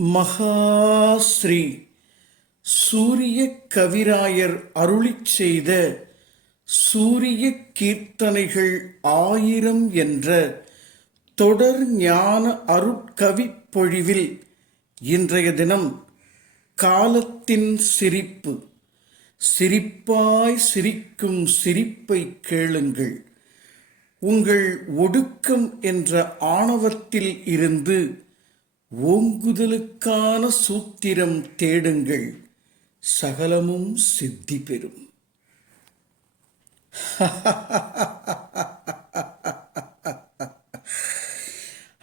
மகாஸ்ரீ சூரிய கவிராயர் அருளிச் செய்த சூரிய கீர்த்தனைகள் ஆயிரம் என்ற தொடர் ஞான அருட்கவிப்பொழிவில் இன்றைய தினம் காலத்தின் சிரிப்பு. சிரிப்பாய் சிரிக்கும் சிரிப்பை கேளுங்கள். உங்கள் ஒடுக்கம் என்ற ஆணவத்தில் இருந்து ஓங்குதலுக்கான சூத்திரம் தேடுங்கள். சகலமும் சித்தி பெறும்.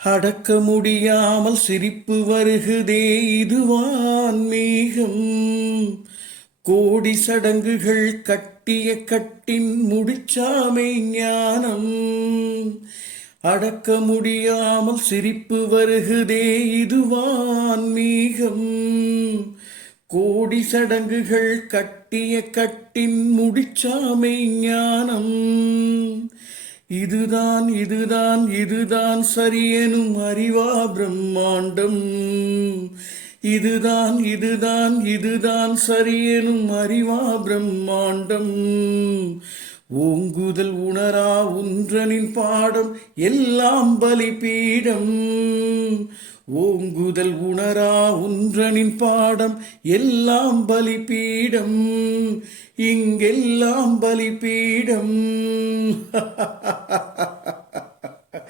அடக்க முடியாமல் சிரிப்பு வருகுதே இதுவான் மேகம். கோடி சடங்குகள் கட்டிய கட்டின் முடிச்சாமை ஞானம். அடக்க முடியாமல் சிரிப்பு வருகுதே இதுவான் மீகம் கோடி சடங்குகள் கட்டிய கட்டின் முடிச்சாமை ஞானம். இதுதான் இதுதான் இதுதான் சரியனும் அறிவா பிரம்மாண்டம். இதுதான் இதுதான் இதுதான் சரியனும் அறிவா பிரம்மாண்டம். ஓங்குதல் உணரா உன்றனின் பாடம் எல்லாம் பலிபீடம். ஓங்குதல் உணரா உன்றனின் பாடம் எல்லாம் பலிபீடம். இங்கெல்லாம் பலிபீடம்.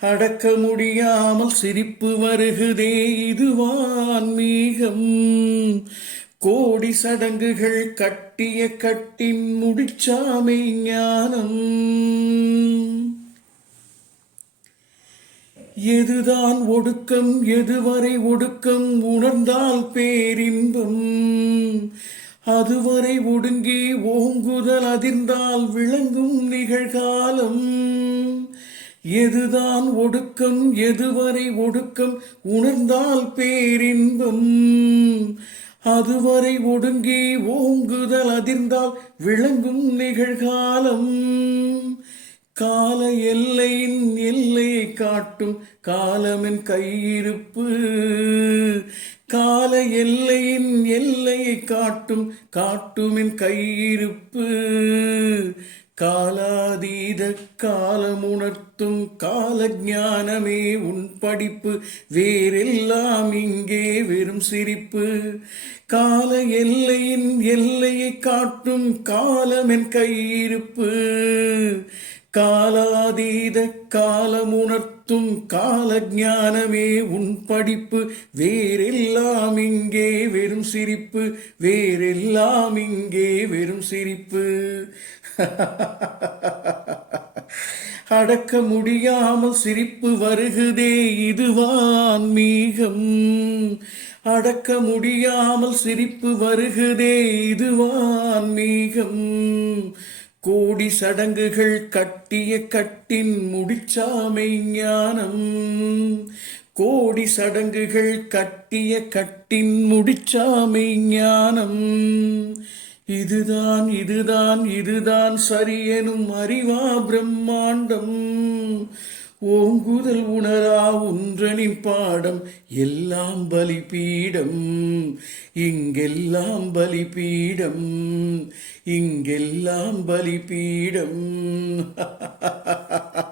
அடக்க முடியாமல் சிரிப்பு வருகுதே இதுவான் மீகம். கோடி சடங்குகள் கட்டிய கட்டின் முடிச்சாமை ஞானம். எதுதான் ஒடுக்கம் எதுவரை ஒடுக்கம் உணர்ந்தால் பேரின்பம். அதுவரை ஒடுங்கி ஓங்குதல் அதிர்ந்தால் விளங்கும் நிகழ்காலம். எதுதான் ஒடுக்கம் எதுவரை ஒடுக்கம் உணர்ந்தால் பேரின்பம். அதுவரை ஒடுங்கி ஓங்குதல் அதிர்ந்தால் விளங்கும் நிகழ்காலம். கால எல்லையின் எல்லையை காட்டும் காலமின் கையிருப்பு. கால எல்லையின் எல்லையை காட்டும் காட்டுமின் கையிருப்பு. காலாதீத காலமுணர்த்தும் காலஜானமே உன் படிப்பு. வேறெல்லாம் இங்கே வெறும் சிரிப்பு. கால எல்லையின் எல்லையை காட்டும் காலமென் கையிருப்பு. காலாதீத காலமுணர்த்தும் கால ஞானமே உன் படிப்பு. வேறெல்லாம் இங்கே வெறும் சிரிப்பு. வேறெல்லாம் இங்கே வெறும் சிரிப்பு. அடக்க முடியாமல் சிரிப்பு வருகுதே இதுவான் மீகம். அடக்க முடியாமல் சிரிப்பு வருகுதே இதுவான் மீகம். கோடி சடங்குகள் கட்டிய கட்டின் முடிச்சாமை ஞானம். கோடி சடங்குகள் கட்டிய கட்டின் முடிச்சாமை ஞானம். இதுதான் இதுதான் இதுதான் சரியெனும் அறிவா பிரம்மாண்டம். ஓங்குதல் உணரா ஒன்றனின் பாடம் எல்லாம் பலிபீடம். இங்கெல்லாம் பலிபீடம் இங்கெல்லாம் பலிபீடம்.